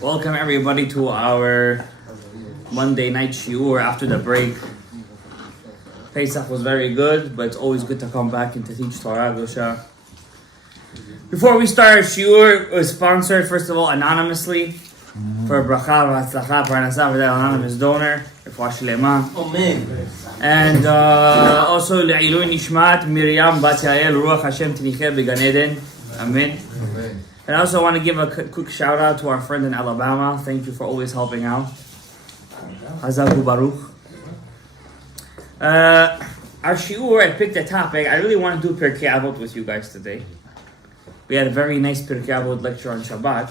Welcome everybody to our Monday night shiur after the break. Pesach was very good, but it's always good to come back and to teach Torah Gosha. Before we start our shiur, it was sponsored first of all anonymously for bracha v'hatzlacha parnasa v'day anonymous donor, Rav Shalom. Omer. And also le'ilui nishmat Miriam bat Yael Ruach Hashem tinicheh began Eden. Amen. And I also want to give a quick shout out to our friend in Alabama. Thank you for always helping out. Hazaku Baruch. Our shiur, I picked a topic. I really want to do Pirkei Avot with you guys today. We had a very nice Pirkei Avot lecture on Shabbat.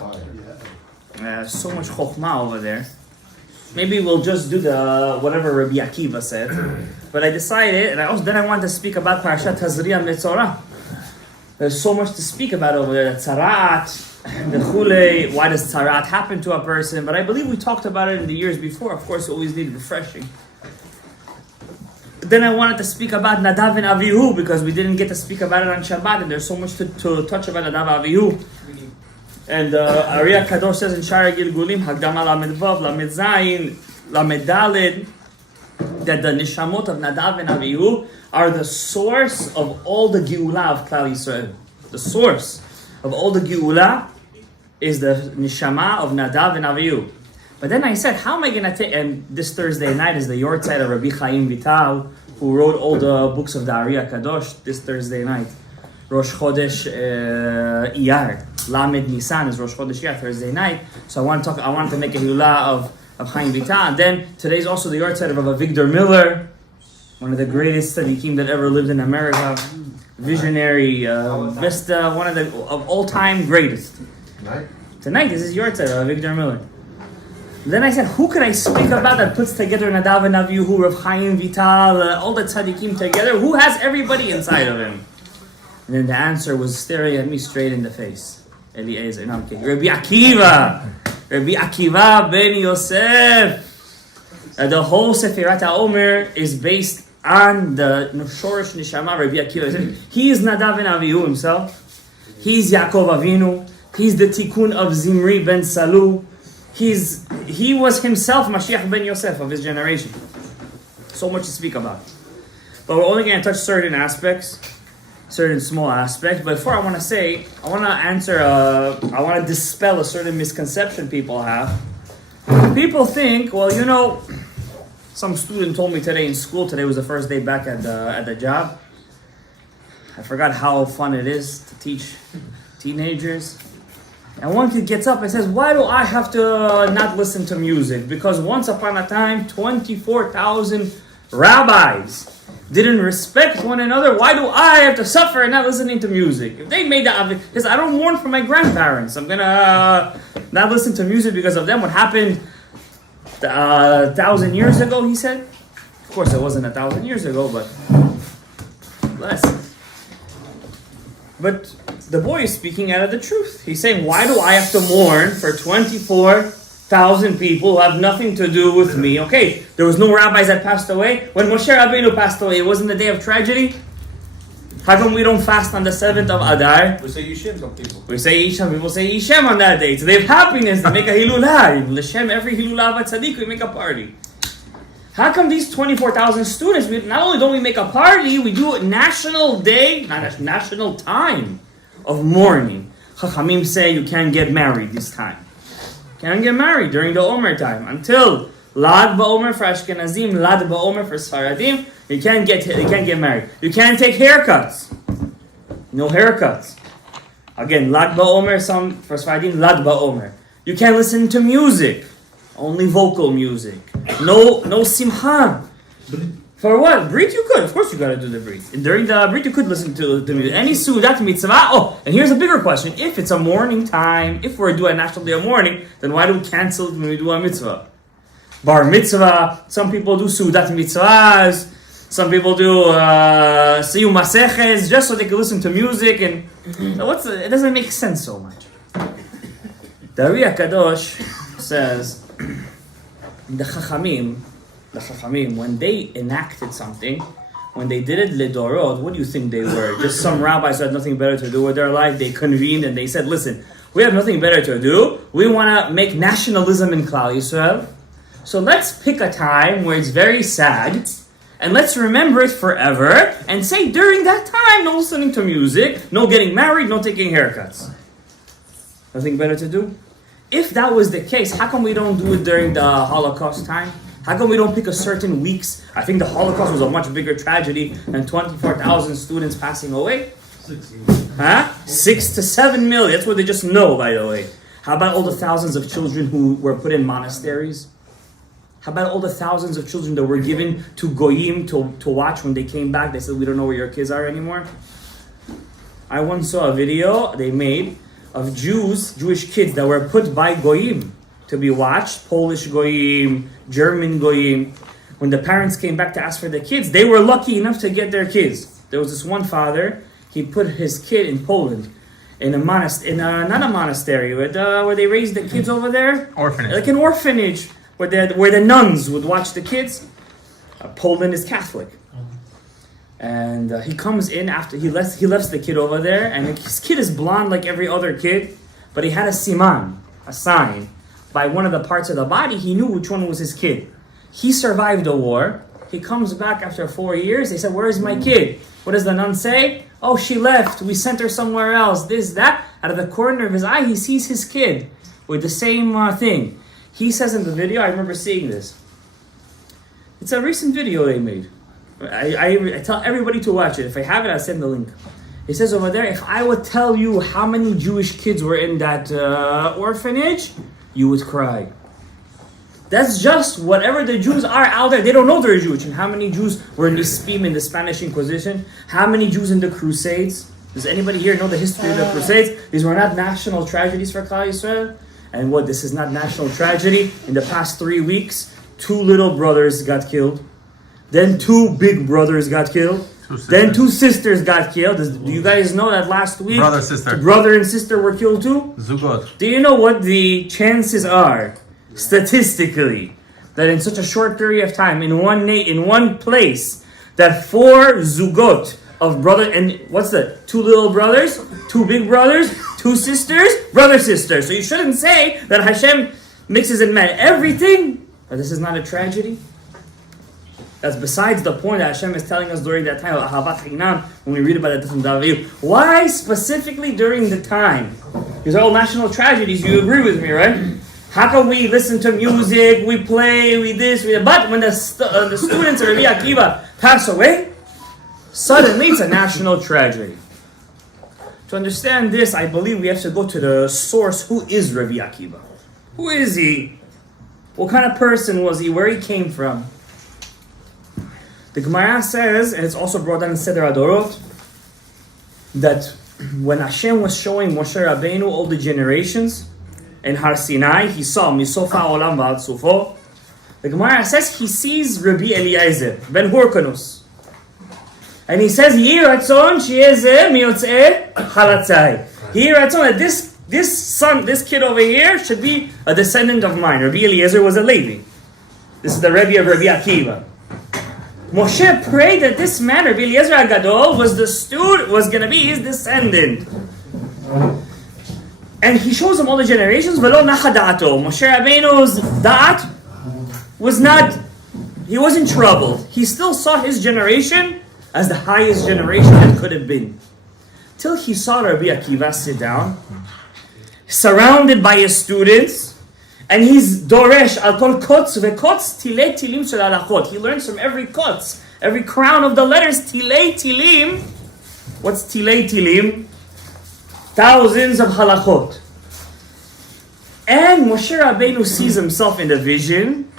So much chokhmah over there. Maybe we'll just do the whatever Rebbi Akiva said. But I decided, and I wanted to speak about Parashat Tazria Metzorah. There's so much to speak about over there. The Tzarat, the Chule, why does Tzarat happen to a person? But I believe we talked about it in the years before. Of course, we always need refreshing. Then I wanted to speak about Nadav and Avihu because we didn't get to speak about it on Shabbat, and there's so much to touch about Nadav and Avihu. And Ariya Kadosh says in Shara Gilgulim, Hagdama Lamed Vav, Lamed Zayin, Lamed Daled, that the Nishamot of Nadav and Avihu are the source of all the Geulah of Klal Yisrael. The source of all the Geulah is the Nishama of Nadav and Avihu. But then I said, how am I going to take... And this Thursday night is the Yortzeit of Rabbi Chaim Vital, who wrote all the books of the Ariya Kadosh this Thursday night. Rosh Chodesh Iyar. Lamed Nisan is Rosh Chodesh Iyar, Thursday night. So I wanted to make a Geulah of Chaim Vital. And then today's also the Yortzeit of Victor Miller, one of the greatest tzaddikim that ever lived in America. Visionary, best, one of all-time greatest. Tonight is his Yortzeit of Victor Miller. Then I said, who could I speak about that puts together Nadav and Avihu, Rav Chaim Vital, all the tzaddikim together? Who has everybody inside of him? And then the answer was staring at me straight in the face. Eliezer, no, I'm kidding. Rabbi Akiva ben Yosef. The whole Sefirat Omer is based on the Shorish Nishama Rabbi Akiva. He is Nadav and Avihu himself. He's Yaakov Avinu. He's the Tikkun of Zimri ben Salu. He was himself Mashiach ben Yosef of his generation. So much to speak about. But we're only going to touch certain aspects, certain small aspects. But before I want to dispel a certain misconception people have. People think, well, some student told me today in school, today was the first day back at the job. I forgot how fun it is to teach teenagers. And one kid gets up and says, why do I have to not listen to music? Because once upon a time, 24,000 rabbis didn't respect one another. Why do I have to suffer and not listening to music? If they made that, because I don't mourn for my grandparents. I'm going to not listen to music because of them. What happened 1,000 years ago, he said. Of course, it wasn't 1,000 years ago, but less. But the boy is speaking out of the truth. He's saying, why do I have to mourn for 24,000 people who have nothing to do with me? Okay, there was no rabbis that passed away. When Moshe Rabbeinu passed away, it wasn't the day of tragedy. How come we don't fast on the 7th of Adar? We say Yishem, some people. We say Yishem. People say Yishem on that day. It's the day of happiness. They make a Hilulah. L'Shem, every Hilulah of a tzaddik, we make a party. How come these 24,000 students, not only don't we make a party, we do a national day, national time of mourning. Chachamim say you can't get married this time. Can't get married during the Omer time. Until Lag BaOmer for Ashkenazim, Lag BaOmer for Sfaradim, you can't get married. You can't take haircuts. No haircuts. Again, Lag BaOmer, some for Sfaradim, Lag BaOmer. You can't listen to music. Only vocal music. No simcha. For what? Brit you could. Of course you got to do the Brit. And during the Brit you could listen to music. Any Sudat mitzvah. Oh, and here's a bigger question. If it's a morning time, if we're doing a national day of mourning, then why do we cancel it when we do a mitzvah? Bar mitzvah. Some people do Sudat mitzvahs. Some people do Siyum Maseches just so they can listen to music. And it doesn't make sense so much. The Ariya Kadosh says, the Chachamim, when they enacted something, when they did it ledorot, what do you think they were? Just some rabbis who had nothing better to do with their life. They convened and they said, listen, We have nothing better to do. We want to make nationalism in Klal Yisrael. So let's pick a time where it's very sad, and let's remember it forever, and say during that time, no listening to music, no getting married, no taking haircuts. Nothing better to do? If that was the case, how come we don't do it during the Holocaust time? How come we don't pick a certain weeks? I think the Holocaust was a much bigger tragedy than 24,000 students passing away. 6 to 7 million. That's what they just know, by the way. How about all the thousands of children who were put in monasteries? How about all the thousands of children that were given to Goyim to watch when they came back? They said, we don't know where your kids are anymore. I once saw a video they made of Jewish kids that were put by Goyim to be watched. Polish Goyim, German Goyim. When the parents came back to ask for the kids, they were lucky enough to get their kids. There was this one father, he put his kid in Poland, in a not a monastery, but where they raised the kids over there. Orphanage. Like an orphanage, where the nuns would watch the kids. Poland is Catholic. And he comes in after he left the kid over there, and his kid is blonde like every other kid, but he had a siman, a sign, by one of the parts of the body. He knew which one was his kid. He survived the war. He comes back after 4 years. They said, where is my kid? What does the nun say? Oh, she left. We sent her somewhere else. This, that. Out of the corner of his eye, he sees his kid with the same thing. He says in the video, I remember seeing this. It's a recent video they made. I tell everybody to watch it. If I have it, I'll send the link. He says over there, if I would tell you how many Jewish kids were in that orphanage, you would cry. That's just whatever the Jews are out there. They don't know they're Jewish. And how many Jews were in Nispim in the Spanish Inquisition? How many Jews in the Crusades? Does anybody here know the history of the Crusades? These were not national tragedies for Klal Yisrael. And what, this is not national tragedy? In the past 3 weeks, 2 little brothers got killed. Then 2 big brothers got killed. Then 2 sisters got killed. Do you guys know that last week brother and sister were killed too? Zugot. Do you know what the chances are, statistically, that in such a short period of time, in one place, that 4 zugot of brother, and what's that? 2 little brothers, 2 big brothers, 2 sisters, brother sisters. So you shouldn't say that Hashem mixes and matches everything. But this is not a tragedy. That's besides the point that Hashem is telling us during that time of Ahavat Chinam, when we read about it in David. Why specifically during the time? These are all national tragedies. You agree with me, right? How can we listen to music, we play, we this, we that? But when the students of Rebbi Akiva pass away, suddenly it's a national tragedy. To understand this, I believe we have to go to the source. Who is Rebbi Akiva? Who is he? What kind of person was he? Where he came from? The Gemara says, and it's also brought down in Seder Adorot, that when Hashem was showing Moshe Rabbeinu all the generations in Har Sinai, he saw Misofa Olam V'ad Sufo. The Gemara says he sees Rabbi Eliezer ben Hurkanus, and he says, Yehi Ratzon she'ezeh miyotzei chalatzai. Yehi Ratzon, that this kid over here should be a descendant of mine. Rabbi Eliezer was a Levi. This is the Rebbe of Rabbi Akiva. Moshe prayed that this man, Rabbi Eliezer HaGadol, was going to be his descendant. And he shows him all the generations. V'lo nacha da'ato. Moshe Rabbeinu's da'at was not, he wasn't troubled. He still saw his generation as the highest generation that could have been. Till he saw Rabbi Akiva sit down, surrounded by his students, and he's doresh al kol kotz vekotz tilei tilim shel halachot. He learns from every kotz, every crown of the letters, tilei tilim. What's tilei tilim? Thousands of halachot. And Moshe Rabbeinu sees himself in the vision,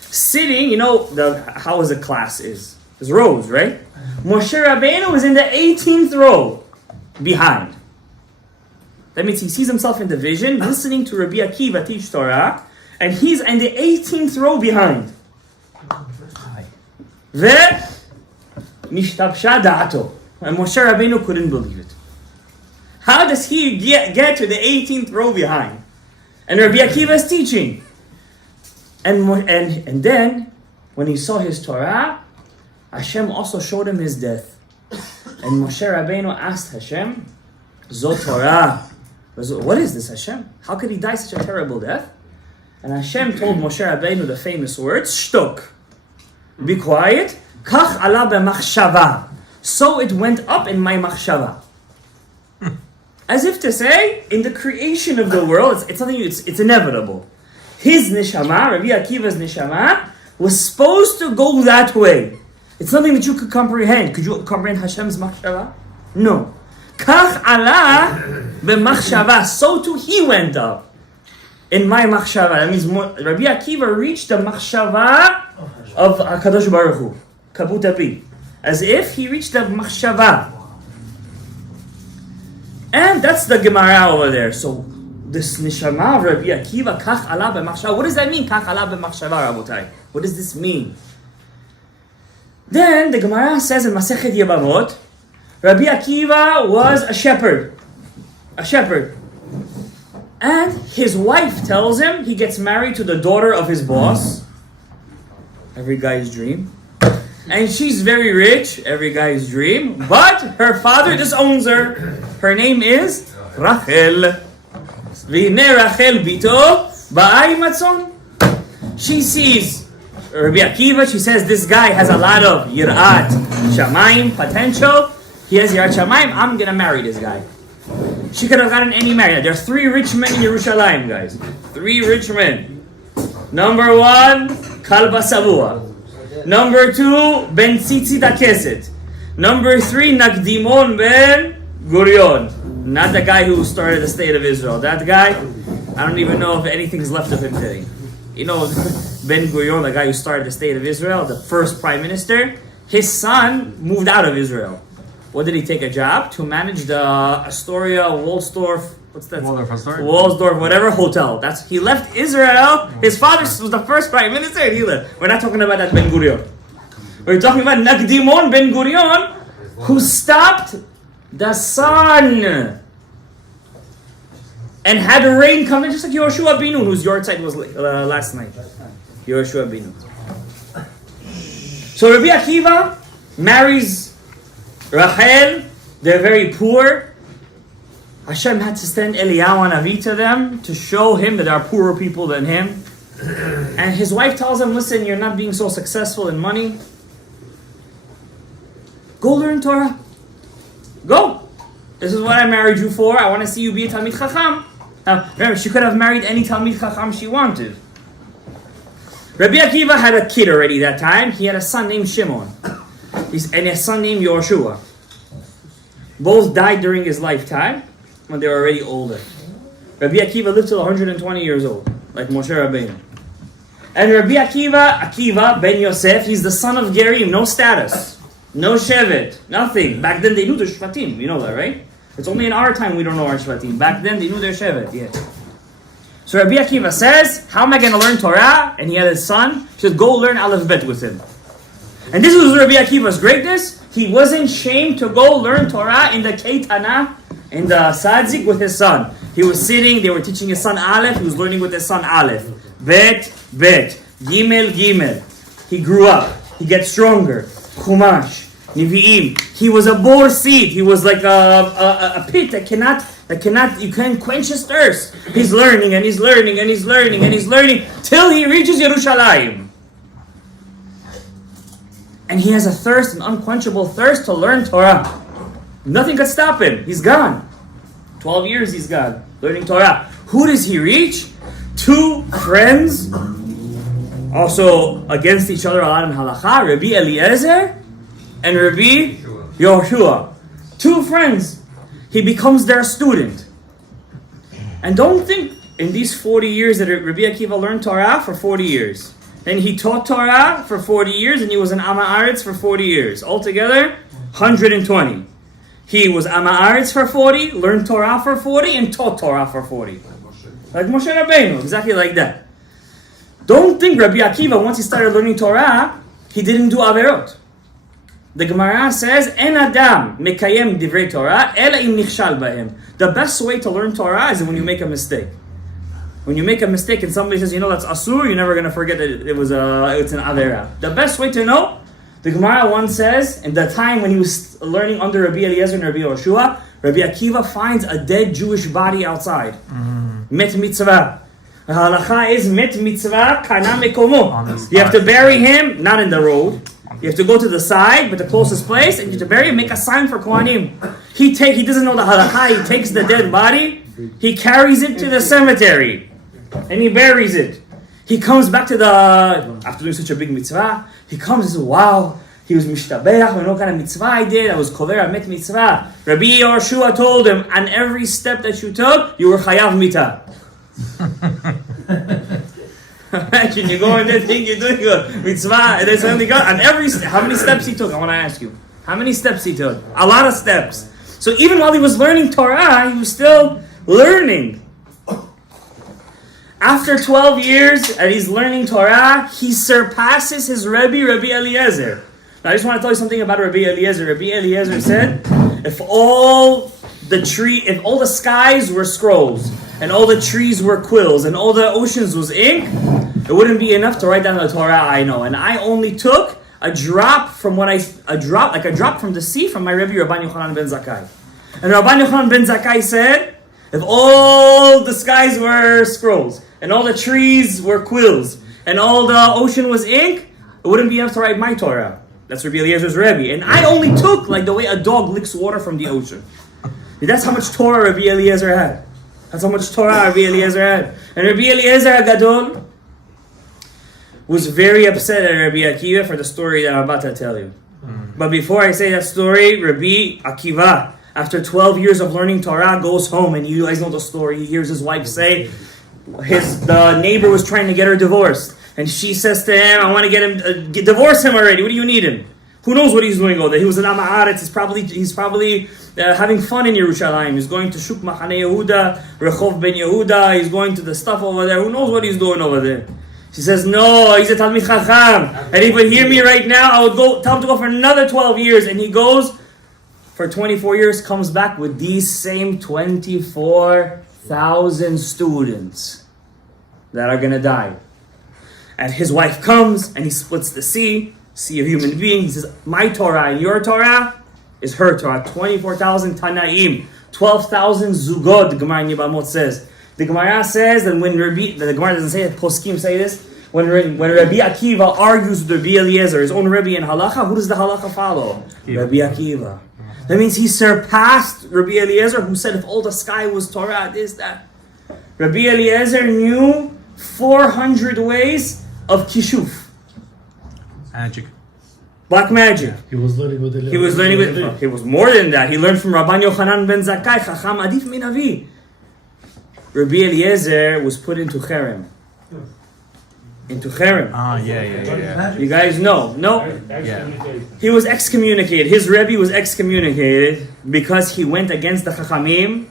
sitting, you know, how a class is. There's rows, right? Moshe Rabbeinu is in the 18th row, behind. That means he sees himself in the vision, listening to Rabbi Akiva teach Torah, and he's in the 18th row behind. Nishtabsha da'ato. And Moshe Rabbeinu couldn't believe it. How does he get to the 18th row behind? And Rabbi Akiva is teaching. And then, when he saw his Torah, Hashem also showed him his death. And Moshe Rabbeinu asked Hashem, Zot Torah, What is this, Hashem? How could he die such a terrible death? And Hashem told Moshe Rabbeinu the famous words, Shtok. Be quiet. Kach ala b'machshava. So it went up in my machshava. As if to say, in the creation of the world, it's something, it's inevitable. His neshama, Rabbi Akiva's neshama, was supposed to go that way. It's something that you could comprehend. Could you comprehend Hashem's machshava? No. Kach ala b'machshava. So too he went up in my machshava. That means Rabbi Akiva reached the machshava of HaKadosh Baruch Hu. Kabut api. As if he reached the machshava. And that's the Gemara over there. So this neshama of Rabbi Akiva, kach ala b'machshava. What does that mean? Kach ala b'machshava, Rabotai. What does this mean? Then the Gemara says in Masechet Yevamot, Rabbi Akiva was a shepherd. A shepherd. And his wife tells him he gets married to the daughter of his boss. Every guy's dream. And she's very rich, every guy's dream. But her father disowns her. Her name is Rachel. V'hinei Rachel bito ba'ai matzon. She sees Rabbi Akiva, she says this guy has a lot of yirat shamayim potential. He has yirat shamayim, I'm gonna marry this guy. She could have gotten any married. There are 3 rich men in Yerushalayim, guys. 3 rich men. Number 1, Kalba Savua. Number 2, Ben Tzitzit HaKeset. Number 3, Nakdimon Ben Gurion. Not the guy who started the state of Israel. That guy, I don't even know if anything's left of him today. You know, Ben Gurion, the guy who started the state of Israel, the first prime minister, his son moved out of Israel. What did he take a job? To manage the Astoria, Waldorf, what's that? Waldorf, whatever hotel. He left Israel. His father was the first prime minister and he left. We're not talking about that Ben Gurion. We're talking about Nakdimon Ben Gurion, who stopped the sun and had the rain come in, just like Yoshua Binu, whose yard site was last night. Yoshua Binu. So Rabbi Akiva marries Rachel. They're very poor. Hashem had to send Eliyahu Navi to them to show him that there are poorer people than him. And his wife tells him, listen, you're not being so successful in money. Go learn Torah. Go. This is what I married you for. I want to see you be a Talmid Chacham. Now, remember, she could have married any Talmid Chacham she wanted. Rabbi Akiva had a kid already that time. He had a son named Shimon. And a son named Yoshua. Both died during his lifetime when they were already older. Rabbi Akiva lived till 120 years old, like Moshe Rabbeinu. And Rabbi Akiva ben Yosef, he's the son of Gerim, no status, no shevet, nothing. Back then they knew the shvatim, you know that, right? It's only in our time we don't know our shvatim. Back then they knew their shevet, yeah. So Rabbi Akiva says, how am I going to learn Torah? And he had his son. He said, go learn Aleph Bet with him. And this was Rabbi Akiva's greatness. He wasn't shamed to go learn Torah in the Keitana, in the Sadzik with his son. He was sitting, they were teaching his son Aleph, he was learning with his son Aleph. Bet, Bet, Gimel, Gimel. He grew up, he gets stronger. Chumash, Nevi'im. He was a bore seed, he was like a pit that you can't quench his thirst. He's learning and he's learning and he's learning and he's learning till he reaches Yerushalayim. And he has a thirst, an unquenchable thirst to learn Torah. Nothing could stop him. He's gone. 12 years he's gone, learning Torah. Who does he reach? 2 friends, also against each other a lot in halakha, Rabbi Eliezer and Rabbi Yoshua. 2 friends. He becomes their student. And don't think in these 40 years that Rabbi Akiva learned Torah for 40 years. Then he taught Torah for 40 years and he was an Amma Aretz for 40 years. Altogether, 120. He was Amma Aretz for 40, learned Torah for 40, and taught Torah for 40. Like Moshe Rabbeinu, exactly like that. Don't think Rabbi Akiva, once he started learning Torah, he didn't do Averot. The Gemara says, En Adam mekayem divrei Torah, ela im nichshal bahem. The best way to learn Torah is when you make a mistake. When you make a mistake and somebody says, that's asur, you're never going to forget that it's an avera. The best way to know, the Gemara once says, in the time when he was learning under Rabbi Eliezer and Rabbi Yoshua Rabbi Akiva finds a dead Jewish body outside. Met mitzvah. The halacha is met mitzvah kana mekomo. You have to bury him, not in the road. You have to go to the side, but the closest place, and you have to bury him, make a sign for Kohanim. He doesn't know the halacha, he takes the dead body, he carries it to the cemetery, and he buries it. He comes back to after doing such a big mitzvah, he comes and says, wow, he was mishtabeach, we know what kind of mitzvah I did, I was kover met mitzvah. Rabbi Yehoshua told him, on every step that you took, you were chayav mita. Imagine you go in there thinking you're doing a mitzvah, and then suddenly God, on every how many steps he took? I want to ask you. How many steps he took? A lot of steps. So even while he was learning Torah, he was still learning. After 12 years and he's learning Torah, he surpasses his Rebbi, Rabbi Eliezer. Now I just want to tell you something about Rabbi Eliezer. Rabbi Eliezer said, if all the skies were scrolls, and all the trees were quills, and all the oceans was ink, it wouldn't be enough to write down the Torah I know. And I only took a drop from a drop from the sea from my Rebbe, Rabban Yochanan ben Zakkai. And Rabban Yochanan ben Zakkai said, if all the skies were scrolls, and all the trees were quills, and all the ocean was ink, it wouldn't be enough to write my Torah. That's Rabbi Eliezer's Rebbe. And I only took like the way a dog licks water from the ocean. That's how much Torah Rabbi Eliezer had. That's how much Torah Rabbi Eliezer had. And Rabbi Eliezer Gadol was very upset at Rabbi Akiva for the story that I'm about to tell you. But before I say that story, Rabbi Akiva, after 12 years of learning Torah, goes home, and you guys know the story. He hears his wife say, the neighbor was trying to get her divorced. And she says to him, I want to get him, divorce him already. What do you need him? Who knows what he's doing over there? He was an Am Haaretz. He's probably having fun in Yerushalayim. He's going to Shuk Machane Yehuda, Rechov Ben Yehuda. He's going to the stuff over there. Who knows what he's doing over there? She says, no, he's a Talmid Chacham. And he would hear me right now, I would go tell him to go for another 12 years. And he goes for 24 years, comes back with these same 24,000 students that are going to die. And his wife comes and he splits the sea of human beings. He says, my Torah and your Torah is her Torah. 24,000 Tanaim, 12,000 Zugod, the Gemara in Yibamot says. The Gemara says that when the Gemara doesn't say it, Poskim say this, when Rabbi Akiva argues with Rabbi Eliezer, his own Rebbe in Halacha, who does the Halacha follow? Rabbi Akiva. That means he surpassed Rabbi Eliezer, who said if all the sky was Torah, this, that. Rabbi Eliezer knew 400 ways of Kishuf. Magic. Black magic. He was learning with He was more than that. He learned from Rabban Yochanan ben Zakkai, Chacham Adif min Avi. Rabbi Eliezer was put into Cherem. Into Cherem. Yeah. You guys know? No? Yeah. He was excommunicated. His Rebbe was excommunicated because he went against the Chachamim.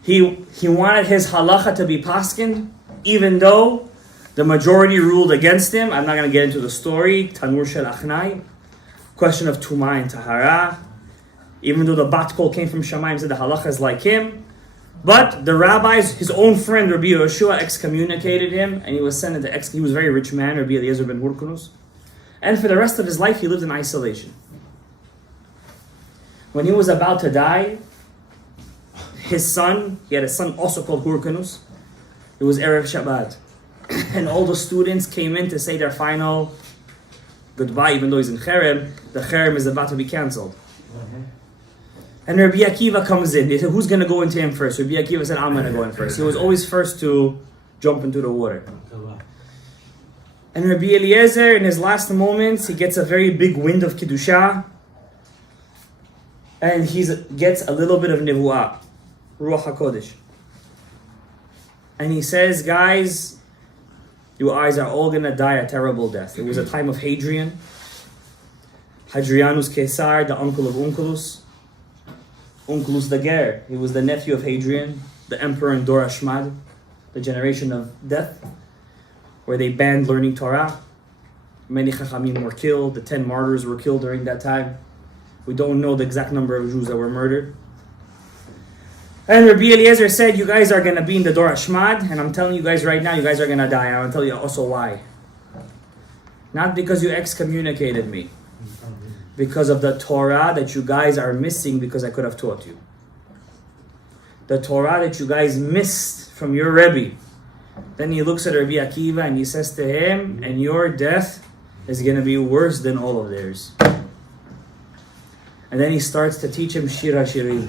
He wanted his halacha to be paskin, even though the majority ruled against him. I'm not going to get into the story. Tanur shel Achnai. Question of Tumah and Tahara. Even though the Bat Kol came from Shamayim, said the halacha is like him. But the rabbis, his own friend Rabbi Yehoshua, excommunicated him, and he was sent into he was a very rich man, Rabbi Eliezer ben Hurkunus. And for the rest of his life, he lived in isolation. When he was about to die, he had a son also called Hurkunus. It was Erev Shabbat. And all the students came in to say their final goodbye, even though he's in Cherem. The Cherem is about to be cancelled. And Rabbi Akiva comes in. They said, who's going to go into him first? Rabbi Akiva said, I'm going to go in first. He was always first to jump into the water. And Rabbi Eliezer, in his last moments, he gets a very big wind of Kiddusha. And he gets a little bit of Nevuah, Ruach HaKodesh. And he says, guys, you guys are all going to die a terrible death. It was a time of Hadrian. Hadrianus Caesar, the uncle of Onkelos. Onkelos the Ger, he was the nephew of Hadrian, the emperor in Dor Ashmad, the generation of death, where they banned learning Torah. Many Chachamim were killed, the 10 martyrs were killed during that time. We don't know the exact number of Jews that were murdered. And Rabbi Eliezer said, you guys are going to be in the Dor Ashmad, and I'm telling you guys right now, you guys are going to die. I'll tell you also why. Not because you excommunicated me. Because of the Torah that you guys are missing because I could have taught you. the Torah that you guys missed from your Rebbi. Then he looks at Rabbi Akiva and he says to him, and your death is going to be worse than all of theirs. And then he starts to teach him Shir HaShirim.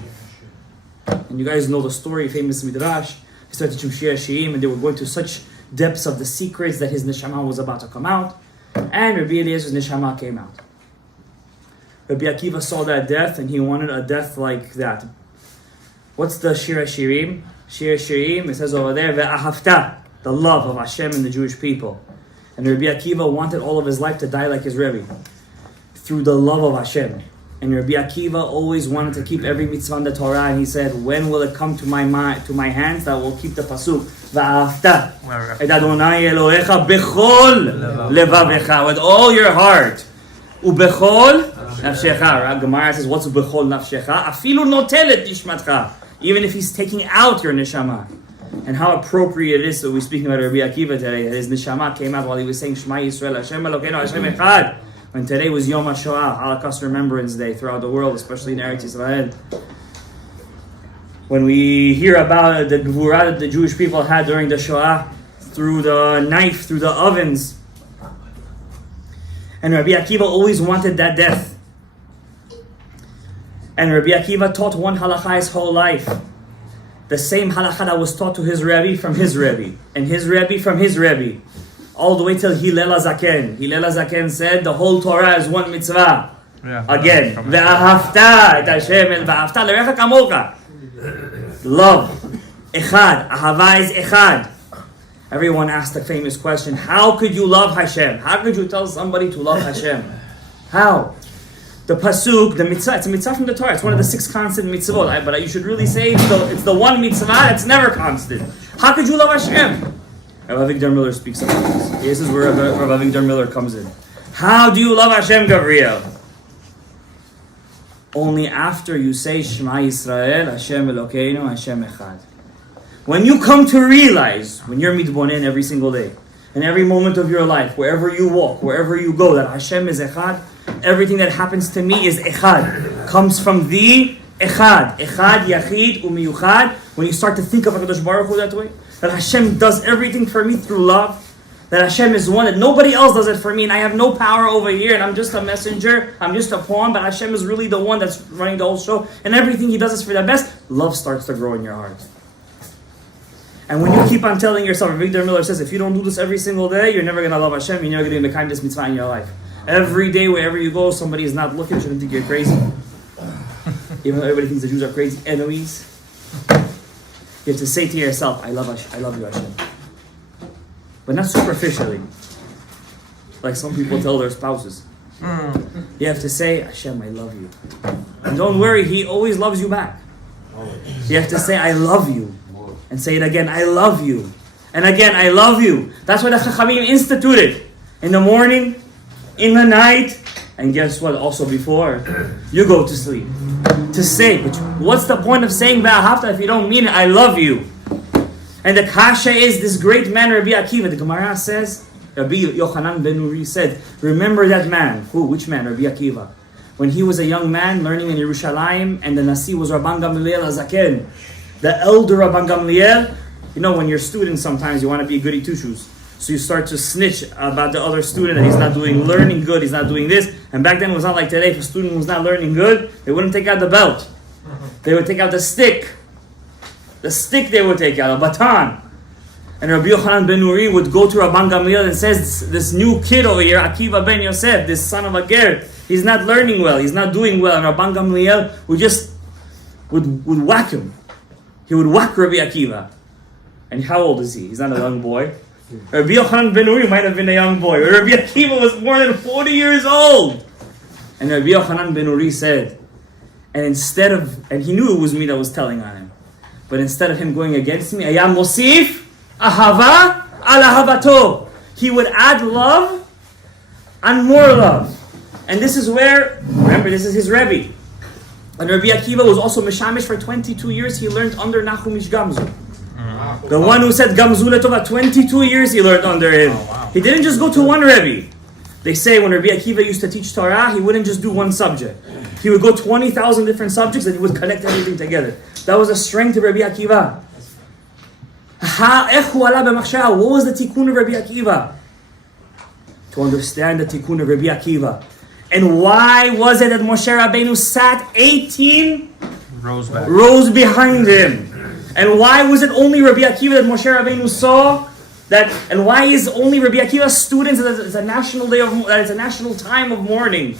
And you guys know the story, famous Midrash. He started to teach him Shir HaShirim, and they were going to such depths of the secrets that his neshama was about to come out. And Rabbi Eliezer's neshama came out. Rabbi Akiva saw that death, and he wanted a death like that. What's the Shir HaShirim? Shir HaShirim, it says over there, Ve'ahavta, the love of Hashem and the Jewish people. And Rabbi Akiva wanted all of his life to die like his Rebbe, through the love of Hashem. And Rabbi Akiva always wanted to keep every mitzvah in the Torah, and he said, when will it come to my hands that will keep the pasuk? Va'ahavta et Adonai Elohecha bechol levavecha, with all your heart. Ubechol nafshecha. Gemara says, what's ubechol nafshecha? Afilu notelet nishmatcha. Even if he's taking out your neshama. And how appropriate it is that we're speaking about Rabbi Akiva today. His neshama came out while he was saying Shema Yisrael, Hashem Elokeinu, Hashem Echad. When today was Yom HaShoah, Holocaust Remembrance Day throughout the world, especially in Eretz Yisrael. When we hear about the gvura that the Jewish people had during the Shoah, through the knife, through the ovens. And Rabbi Akiva always wanted that death. And Rabbi Akiva taught one halakha his whole life. The same halakha that was taught to his Rebbi from his Rebbi. And his Rebbi from his Rebbi. All the way till Hillel HaZaken. Hillel HaZaken said the whole Torah is one mitzvah. Again. Ve'ahavta et Hashem el ve'ahavta l'recha kamocha. Love. Echad. Ahava is echad. Everyone asked the famous question, how could you love Hashem? How could you tell somebody to love Hashem? How? The pasuk, the mitzvah, it's a mitzvah from the Torah. It's one of the 6 constant mitzvot. But you should really say it's the one mitzvah that's never constant. How could you love Hashem? Rav Avigdor Miller speaks about this. This is where Rav Avigdor Miller comes in. How do you love Hashem, Gabriel? Only after you say Shema Yisrael, Hashem Elokeinu, Hashem Echad. When you come to realize, when you're mitbonen every single day, in every moment of your life, wherever you walk, wherever you go, that Hashem is Echad, everything that happens to me is Echad. Comes from the Echad. Echad, Yachid, Umiyuchad. When you start to think of HaKadosh Baruch Hu that way, that Hashem does everything for me through love, that Hashem is one, that nobody else does it for me, and I have no power over here, and I'm just a messenger, I'm just a pawn, but Hashem is really the one that's running the whole show, and everything He does is for the best, love starts to grow in your heart. And when you keep on telling yourself, Victor Miller says, if you don't do this every single day, you're never going to love Hashem, you're never going to be the kindest mitzvah in your life. Every day, wherever you go, somebody is not looking, shouldn't think you're crazy. Even though everybody thinks the Jews are crazy enemies. You have to say to yourself, I love you, Hashem. But not superficially. Like some people tell their spouses. You have to say, Hashem, I love you. And don't worry, He always loves you back. You have to say, I love you. And say it again, I love you. And again, I love you. That's what the Chachamim instituted. In the morning, in the night, and guess what? Also before you go to sleep. To say, but what's the point of saying Ve'ahavta if you don't mean it? I love you. And the kasha is this great man, Rabbi Akiva. The Gemara says, Rabbi Yochanan ben Nuri said, remember that man. Who? Which man? Rabbi Akiva. When he was a young man learning in Yerushalayim, and the Nasi was Rabban Gamliel HaZaken. The elder Rabban Gamliel. You know, when you're students, sometimes you want to be goody two-shoes. So you start to snitch about the other student that he's not learning good, he's not doing this. And back then it was not like today. If a student was not learning good, they wouldn't take out the belt. They would take out the stick. The stick they would take out, a baton. And Rabbi Yochanan ben Nuri would go to Rabban Gamliel and says, this new kid over here, Akiva ben Yosef, this son of a ger, he's not learning well, he's not doing well. And Rabban Gamliel would whack him. He would whack Rabbi Akiva. And how old is he? He's not a young boy. Rabbi Yochanan ben Nuri might have been a young boy. Rabbi Akiva was more than 40 years old. And Rabbi Yochanan ben Nuri said, and he knew it was me that was telling on him. But instead of him going against me, Ayam Mosif, Ahava, al Ahavato. He would add love and more love. And this is where, remember, this is his Rebbi. And Rabbi Akiva was also Mishamish for 22 years. He learned under Nachum Ish Gamzu. The one who said Gamzu Letova, 22 years he learned under him. Oh, wow. He didn't just go to one Rebbe. They say when Rabbi Akiva used to teach Torah, he wouldn't just do one subject. He would go 20,000 different subjects and he would connect everything together. That was the strength of Rabbi Akiva. What was the tikkun of Rabbi Akiva? To understand the tikkun of Rabbi Akiva. And why was it that Moshe Rabbeinu sat 18 rows behind him? And why was it only Rabbi Akiva that Moshe Rabbeinu saw? And why is only Rabbi Akiva's students that it's a national day that it's a national time of mourning?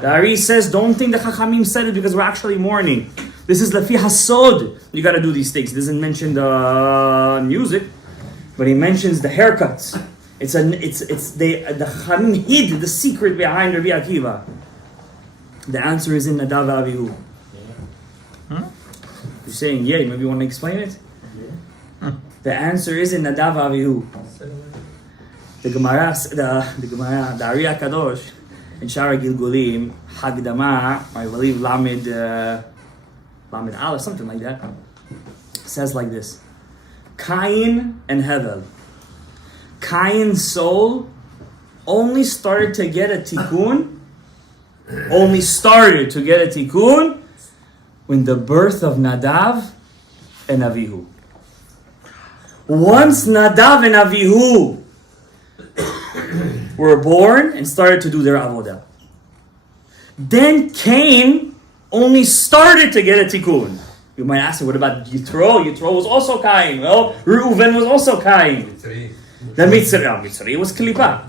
The Ari says, don't think the Chachamim said it because we're actually mourning. This is Lafi Hasod. You got to do these things. He doesn't mention the music, but he mentions the haircuts. The Chachamim hid the secret behind Rabbi Akiva. The answer is in Nadav Avihu. You're saying, yeah, maybe you want to explain it? The answer is in Nadav Avihu. The Gemara, the Ari HaKadosh, in Shara Gilgulim, Hagdama, I believe Lamed Aleph, something like that, says like this: Cain and Hevel. Cain's soul only started to get a tikkun when the birth of Nadav and Avihu. Once Nadav and Avihu were born and started to do their avodah, then Cain only started to get a tikkun. You might ask me, what about Yitro? Yitro was also Cain. Well, Reuven was also Cain. The Mitzri was Klippa.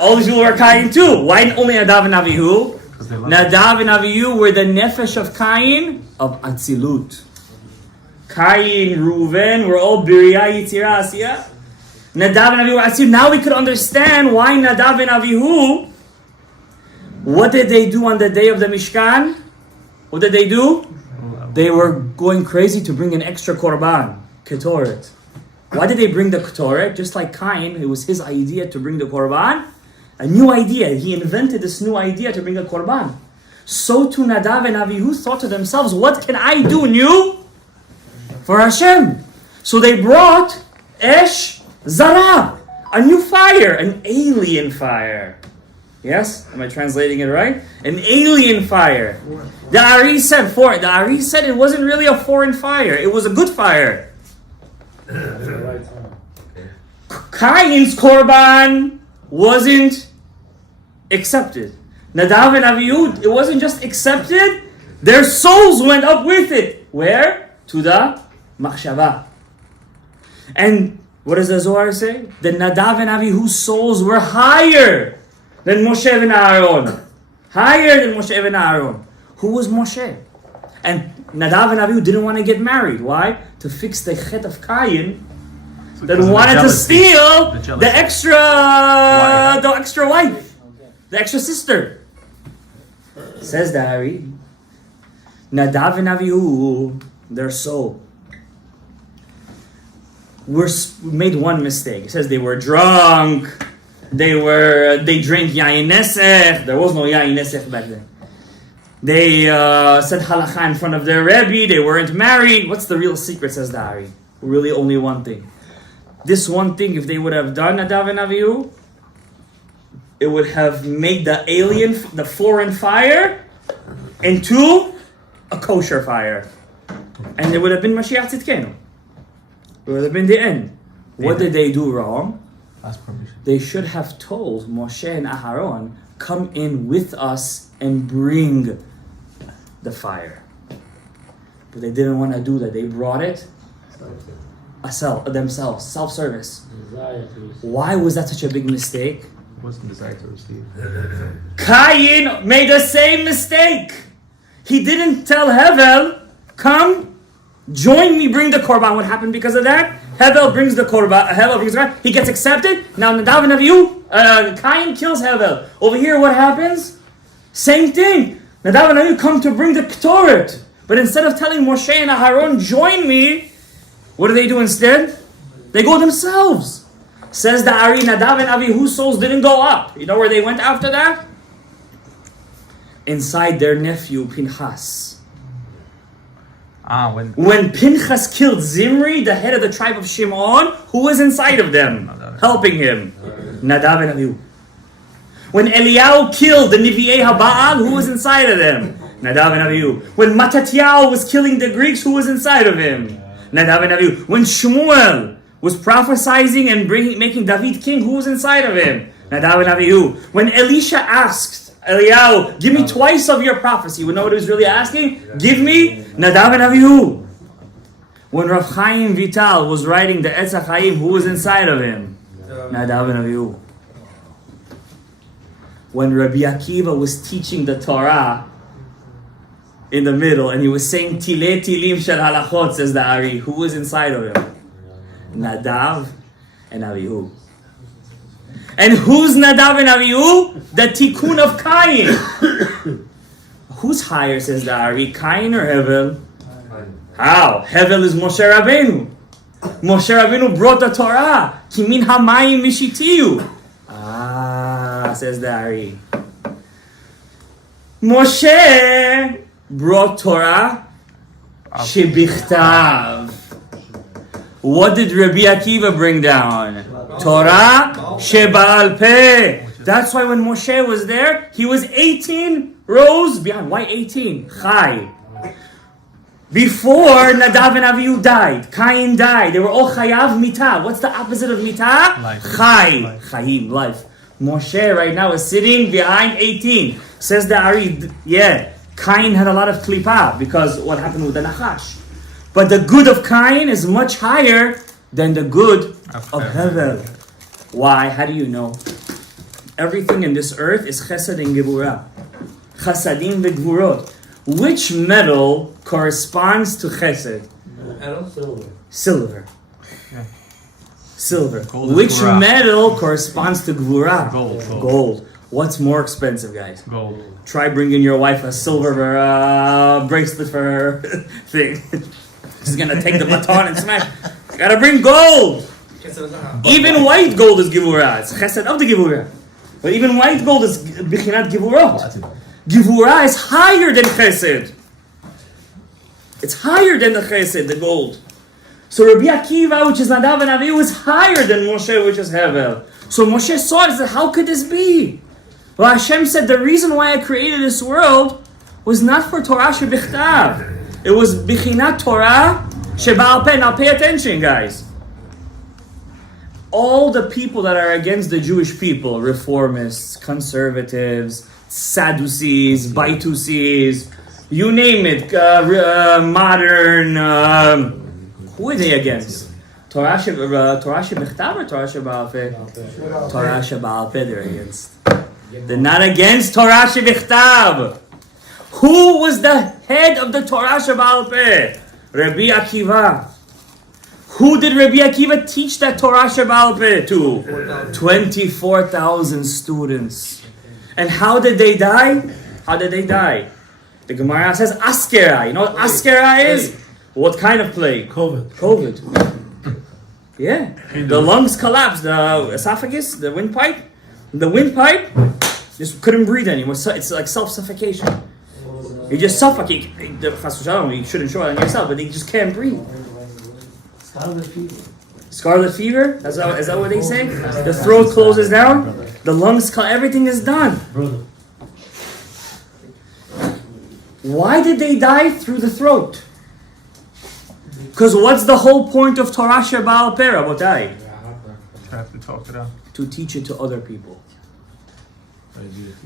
All these people were Cain too. Why only Nadav and Avihu? Nadav and Avihu were the nefesh of Cain of Atzilut. Cain, Reuven were all Biriyah, Yitzirah, Asiyah. Nadav and Avihu were Atzilut. Now we could understand why Nadav and Avihu, what did they do on the day of the Mishkan? What did they do? They were going crazy to bring an extra korban, ketoret. Why did they bring the ketoret? Just like Cain, it was his idea to bring the korban. A new idea. He invented this new idea to bring a korban. So too Nadav and Avihu thought to themselves, what can I do new for Hashem? So they brought Esh Zara, a new fire, an alien fire. Yes? Am I translating it right? An alien fire. The Ari said it wasn't really a foreign fire. It was a good fire. Cain's korban wasn't accepted. Nadav and Avihu, it wasn't just accepted, their souls went up with it. Where? To the Machshava. And what does the Zohar say? The Nadav and Avihu's souls were higher than Moshe and Aaron. Higher than Moshe and Aaron. Who was Moshe? And Nadav and Avihu didn't want to get married. Why? To fix the chet of Cain that wanted to steal the extra wife, the extra sister. Says the Hari, Nadav and Avihu, their soul, made one mistake. It says they were drunk. They drank yayin nesef. There was no yayin nesef back then. They said halakha in front of their Rebbi. They weren't married. What's the real secret, says the Hari? Really only one thing. This one thing, if they would have done Nadav and Avihu, it would have made the foreign fire into a kosher fire. And it would have been Mashiach Tzidkenu. It would have been the end. What did they do wrong? Ask permission. They should have told Moshe and Aharon, come in with us and bring the fire. But they didn't want to do that. They brought it themselves, self-service. Why was that such a big mistake? It wasn't desired to receive. Cain made the same mistake. He didn't tell Hevel, come, join me, bring the korban. What happened because of that? Hevel brings the korban. He gets accepted. Now Nadav and Avihu, Cain kills Hevel. Over here, what happens? Same thing. Nadav and Avihu come to bring the ketoret. But instead of telling Moshe and Aharon, join me, what do instead? They go themselves. Says the Ari, Nadav and Avihu's souls didn't go up. You know where they went after that? Inside their nephew Pinchas. When Pinchas killed Zimri, the head of the tribe of Shimon, who was inside of them, helping him? Nadav and Avihu. When Eliyahu killed the Nivi'ei HaBaal, who was inside of them? Nadav and Avihu. When Mattatyahu was killing the Greeks, who was inside of him? Nadav and Avihu. When Shmuel was prophesizing and making David king, who was inside of him? Nadav and Avihu. When Elisha asked Eliyahu, give me twice of your prophecy, you know what he was really asking? Give me Nadav and Avihu. When Rav Chaim Vital was writing the Etz HaChaim, who was inside of him? Nadav and Avihu. When Rabbi Akiva was teaching the Torah in the middle, and he was saying Tilei Tilim Shel Halachot, says the Ari, who was inside of him? Nadav and Avihu. And who's Nadav and Avihu? The Tikkun of Cain. Who's higher, says the Ari, Cain or Hevel? How? Hevel is Moshe Rabbeinu. Moshe Rabbeinu brought the Torah. Ki min hamayim mishitiyu. Says the Ari. Moshe brought Torah shebichtav. What did Rabbi Akiva bring down? Torah sheba'al peh. That's why when Moshe was there, he was 18 rows behind. Why 18? Chai. Before Nadav and Avihu died, Cain died. They were all chayav mitah. What's the opposite of mitah? Life. Chai. Chayim, life. Moshe right now is sitting behind 18. Says the Ari, yeah, Cain had a lot of klipa because what happened with the Nachash. But the good of Cain is much higher than the good of Hevel. Why? How do you know? Everything in this earth is chesed and gevurah. Chasadim v'gvurot. Which metal corresponds to chesed? Silver. Yeah. Silver. Gold. Which metal corresponds to gvurah? Gold. What's more expensive, guys? Gold. Try bringing your wife a silver bracelet for her thing. She's gonna take the baton and smash. You gotta bring gold. Even white gold is gevurah. It's chesed of the gevurah. But even white gold is bichinat gevurot. Gevurah is higher than chesed. It's higher than the chesed, the gold. So Rabbi Akiva, which is Nadav and Avihu, is higher than Moshe, which is Hevel. So Moshe saw it and said, how could this be? Well, Hashem said, the reason why I created this world was not for Torah shebichtav. It was bichinat Torah sheba'al peh. Now pay attention, guys. All the people that are against the Jewish people, reformists, conservatives, Sadducees, Baitusis, you name it, modern, who are they against? Torah shebichtav or Torah sheba'al peh? Torah sheba'al peh they're against. They're not against Torah shebichtav. Who was the head of the Torah sheba'al peh? Rabbi Akiva. Who did Rabbi Akiva teach that Torah sheba'al peh to? 24,000 students. And how did they die? The Gemara says Askera. You know what Askera is? What kind of plague? COVID. Yeah. The lungs collapsed. The esophagus, the windpipe. The windpipe just couldn't breathe anymore. So it's like self-suffocation. You just suffocate. You shouldn't show it on yourself, but you just can't breathe. Scarlet fever? Is that what they say? The throat closes down. The lungs, everything is done. Why did they die through the throat? Because what's the whole point of Torah sheba'al peh, Rabotai? Have to talk it out. To teach it to other people.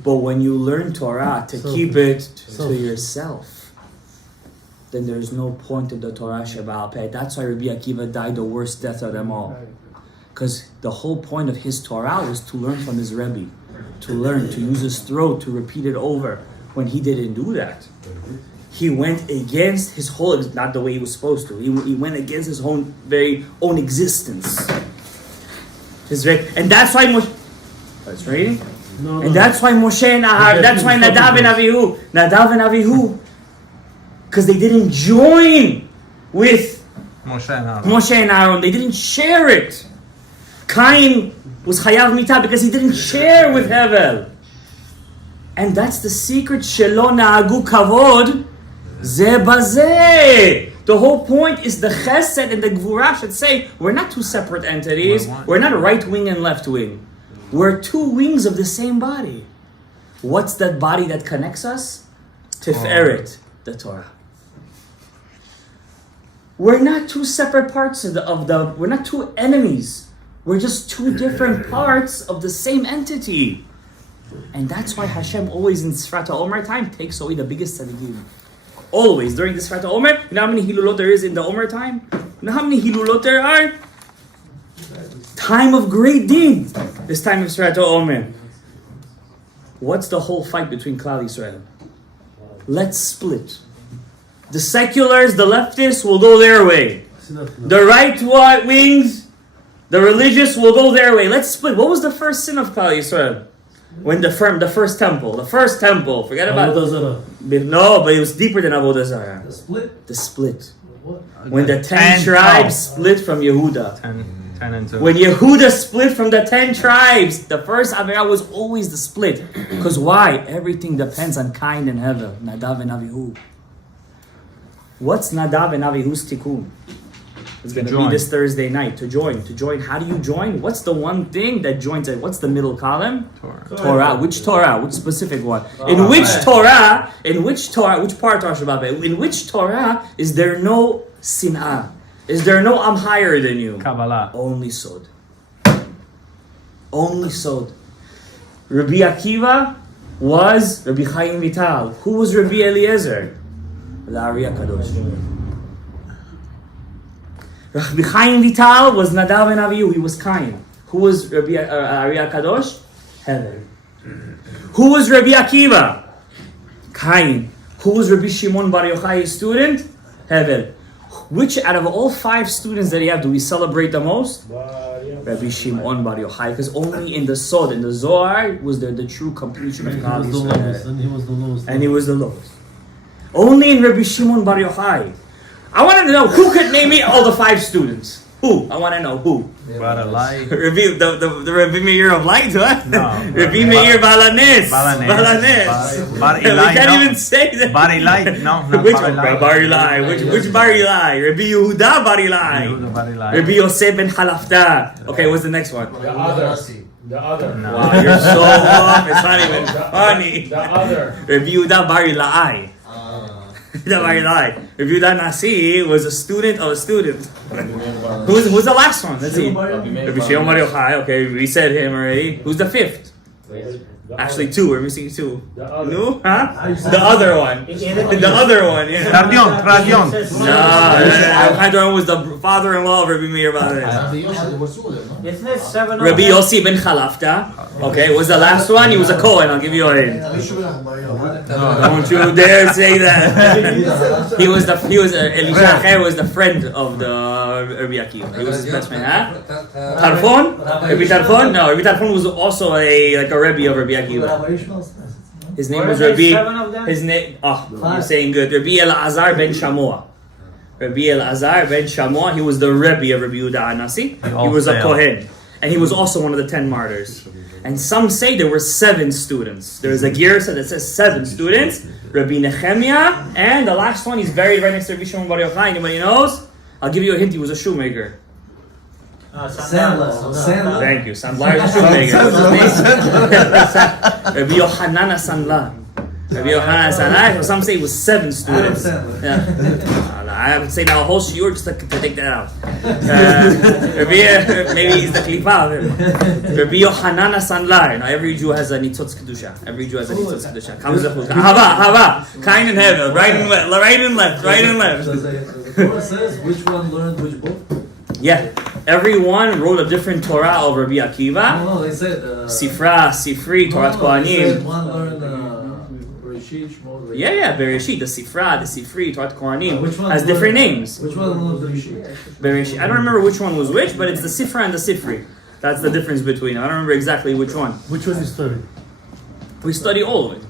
But when you learn Torah to keep it to yourself, then there's no point of the Torah sheba'al peh. That's why Rabbi Akiva died the worst death of them all. Because the whole point of his Torah was to learn from his Rebbi. To learn, to use his throat, to repeat it over. When he didn't do that, he went against his whole, not the way he was supposed to. He went against his very own existence. And that's why Moshe... That's reading? And that's why Moshe and that's why Nadav and Avihu. Because they didn't join with Moshe and Aaron. They didn't share it. Cain was chayav mitah because he didn't share with Hevel. And that's the secret. Shelo na'agu kavod ze bazeh. The whole point is the chesed and the gvurah should say, we're not two separate entities. We're not a right wing and left wing. We're two wings of the same body. What's that body that connects us? Tiferet, the Torah. We're not two separate parts we're not two enemies. We're just two different parts of the same entity. And that's why Hashem always in Sfrat Omer time takes away the biggest tzaddikim. Always during the Sfrat Omer. You know how many Hilulot there is in the Omer time? You know how many Hilulot there are? Time of great deed. This time of Sfrat Omer. What's the whole fight between Klal Yisrael? Let's split. The seculars, the leftists will go their way. The right wings, the religious will go their way. Let's split. What was the first sin of Klal Yisrael? When the first temple, forget about it. No, but it was deeper than Avodah Zarah. The split. When the 10 tribes split from Yehuda. 10 and 2. When Yehuda split from the 10 tribes, the first Avirah was always the split. Because why? Everything depends on Cain and Hevel, Nadav and Avihu. What's Nadav and Avihu's tikkun? It's going to be this Thursday night. To join. How do you join? What's the one thing that joins it? What's the middle column? Torah. Which Torah? Which specific one? In which Torah? Which part of Shabbat? In which Torah is there no sin'ah? Is there no I'm higher than you? Kabbalah. Only Sod. Only Sod. Rabbi Akiva was Rabbi Chaim Vital. Who was Rabbi Eliezer? The Ari HaKadosh. Rabbi Chaim Vital was Nadav and Avihu. He was Cain. Who was Rabbi Ari HaKadosh? Hevel. Who was Rabbi Akiva? Cain. Who was Rabbi Shimon Bar Yochai, his student? Hevel. Which out of all 5 students that he had do we celebrate the most? Rabbi Shimon Bar Yochai, because only in the Sod, in the Zohar, was there the true completion of Klal Yisrael. And he was the lowest. And he was the lowest. Only in Rabbi Shimon Bar Yochai. I want to know who could name me all the 5 students. Who? I want to know who. Balalai. Rabbi, the Rabbi Meir of Light, what? No. Rabbi Meir Balanes. Bar We can't even say that. Bar Ilai. No, not Which Bar one? Ilai. Bar Ilai. Which Bar Ilai? Rabbi Yehuda Bar Ilai. Yehuda Bar Ilai. Rabbi Yosef ben Halafta. Okay, what's the next one? The other. No. Wow, you're so off. It's not even funny. The other. Rabbi Yehuda Bar Ilai. Bar Ilai. Rabbi Yehuda Nasi was a student of a student. Who's the last one? Let's see. Rabbi Shimon Bar Yochai. Okay, we said him already. Who's the 5th? Actually 2. We're missing 2. No? Huh? The other one. The other one, yeah. Radion. No, was the father-in-law of Rabbi Meir Balanes. Rabbi Yossi ben Chalafta. Okay, was the last one? He was a Kohen. I'll give you a hint. Don't you dare say that. he was Elisha Acher was the friend of the Rabbi Akiva. He was his best friend, huh? Tarfon? Rabbi Tarfon? No, Rabbi Tarfon was also a Rebbe of Rabbi Akiva. His name was Rabbi. His name. Oh, you're saying good. Rabbi Elazar ben Shamoa. Rabbi Elazar ben Shamoa. He was the Rebbe of Rabbi Yehuda Anasi. He was a Kohen, and he was also one of the 10 martyrs. And some say there were 7 students. There is a Girsa that says 7 students. Rabbi Nehemiah, and the last one, he's buried right next to Rabbi Shimon Bar Yochai. Anybody knows? I'll give you a hint. He was a shoemaker. Sandler. Thank you. Sandlar is a shoemaker. What's his name? Rabbi Yochanan Sandlar. Rabbi Yochanan Sandlar. Some say it was 7 students. Yeah. I would say now a whole shiur just to take that out. Maybe he's the klipa. Rabbi Yochanan Sandlar. Now every Jew has a nitzotz kedusha. Every Jew has a nitzotz kedusha. Hava. Kain and Hevel. Right and left. It says which one learned which book? Yeah. Everyone wrote a different Torah of Rabbi Akiva. No, they said Sifri, Torah Kohanim. One learned Bereshit, Shmot. Yeah, Bereshit, the Sifri, Torah Kohanim Which one has different names. Which one learned Bereshit? Bereshit. I don't remember which one was which, but it's the Sifra and the Sifri. That's the difference between. I don't remember exactly which one. Which one you study? We study all of it.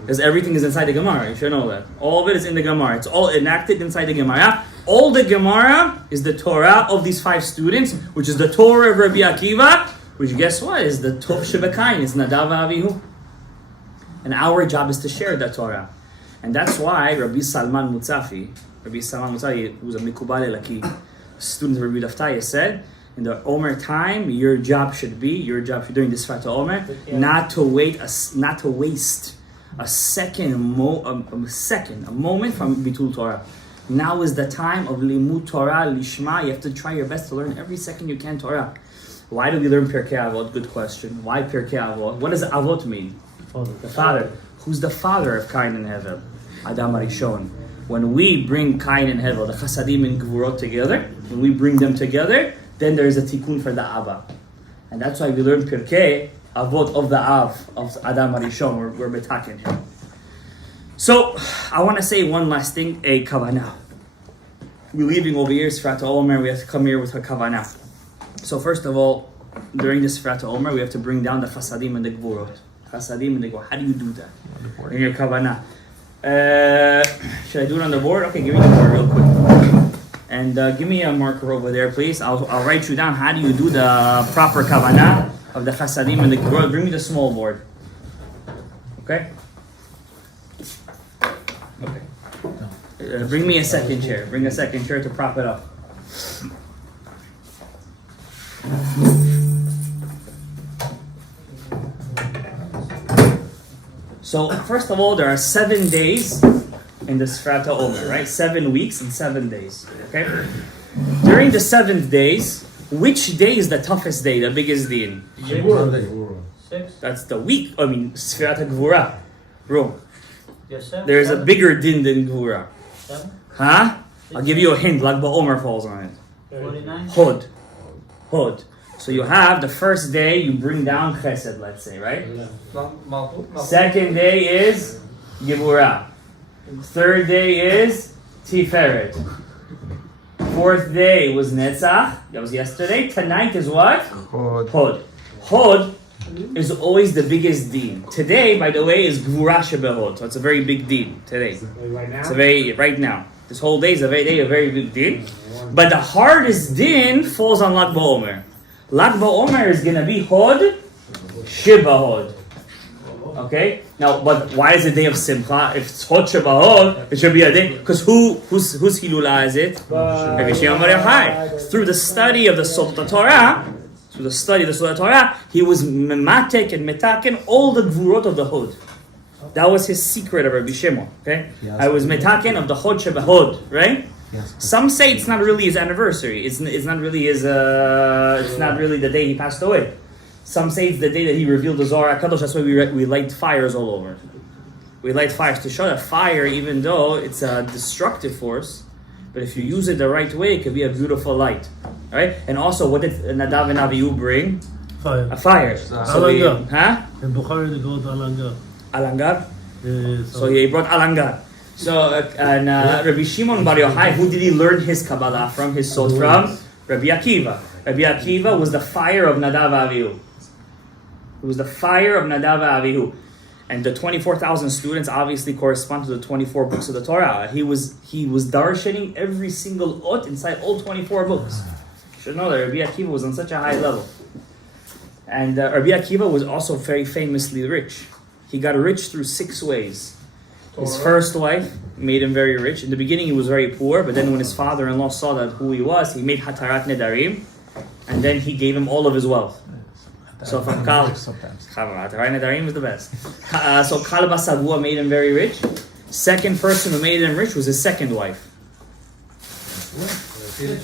Because everything is inside the Gemara, you should know that. All of it is in the Gemara. It's all enacted inside the Gemara. All the Gemara is the Torah of these 5 students, which is the Torah of Rabbi Akiva, which guess what? Is the Tov Shebekain, it's Nadav Avihu. And our job is to share that Torah. And that's why Rabbi Salman Mutzafi, who's a Mikubal Elaki, student of Rabbi Daftaya, said, in the Omer time, your job should be during this Sfat Omer, not to waste a moment from Bitul Torah. Now is the time of Limud Torah, Lishma. You have to try your best to learn every second you can Torah. Why do we learn Pirkei Avot? Good question. Why Pirkei Avot? What does Avot mean? The father. Who's the father of Cain and Hevel? Adam Arishon. When we bring Cain and Hevel, the Chasadim and Gvurot together, when we bring them together, then there is a tikkun for the Abba. And that's why we learn Pirkei Avot of the Av, of Adam Arishon. We're metaken him. So, I want to say one last thing, a kavanah. We're leaving over here, Sfrat Omer, we have to come here with a kavanah. So first of all, during this Sfrat Omer, we have to bring down the Chasadim and the Gvurot. Chasadim and the Gvurot. How do you do that? In your kavanah. Should I do it on the board? Okay, give me the board real quick. And give me a marker over there, please. I'll write you down how do you do the proper kavanah of the Chasadim and the Gvurot. Bring me the small board. Okay? Okay. Bring me a second chair. Bring a second chair to prop it up. So, first of all, there are 7 days in the Sfrat Omer, right? 7 weeks and 7 days. Okay? During the 7th days, which day is the toughest day, the biggest din? That's the week. Sfrat Gvura. Bro. There's a bigger din than Gvura. Huh? I'll give you a hint. Lag Omer falls on it. 49? Hod. So you have the first day, you bring down Chesed, let's say, right? Second day is Gevurah. Third day is Tiferet. Fourth day was Netzach. That was yesterday. Tonight is what? Hod. Hod is always the biggest din. Today, by the way, is Gvurah Shebehod. So it's a very big din today. It's right now. This whole day is a very big din. But the hardest din falls on Lag BaOmer. Lag BaOmer is gonna be Hod Shebehod. Okay? Now, but why is it day of Simcha? If it's Hod Shebehod, it should be a day. Because whose Hilula is it? Rebbi Shalom Gadaev. Through the study of the Sota Torah, he was mematek and metaken all the gvurot of the Hod. That was his secret of Rabbi Shimon. Okay, I was metaken of the Hod Shebehod, right? Yes. Some say it's not really his anniversary. It's not really his. It's not really the day he passed away. Some say it's the day that he revealed the Zohar HaKadosh. That's why we light fires all over. We light fires to show that fire, even though it's a destructive force, but if you use it the right way, it could be a beautiful light. Right? And also, what did Nadav and Avihu bring? Fire. A fire. So we, huh? In Bukhari they go to Alangar. Alangar? So he brought Alangar. So, Rabbi Shimon Bar Yochai, who did he learn his Kabbalah from, his Sod from? Rabbi Akiva. Rabbi Akiva was the fire of Nadav Avihu. It was the fire of Nadav Avihu. And the 24,000 students obviously correspond to the 24 books of the Torah. He was darshaning every single ot inside all 24 books. You should know that Rabbi Akiva was on such a high level. And Rabbi Akiva was also very famously rich. He got rich through 6 ways. His first wife made him very rich. In the beginning he was very poor, but then when his father-in-law saw that who he was, he made Hatarat Nedarim, and then he gave him all of his wealth. So from Hatarat Nedarim is the best. So Kalba Sagua made him very rich. Second person who made him rich was his second wife. He had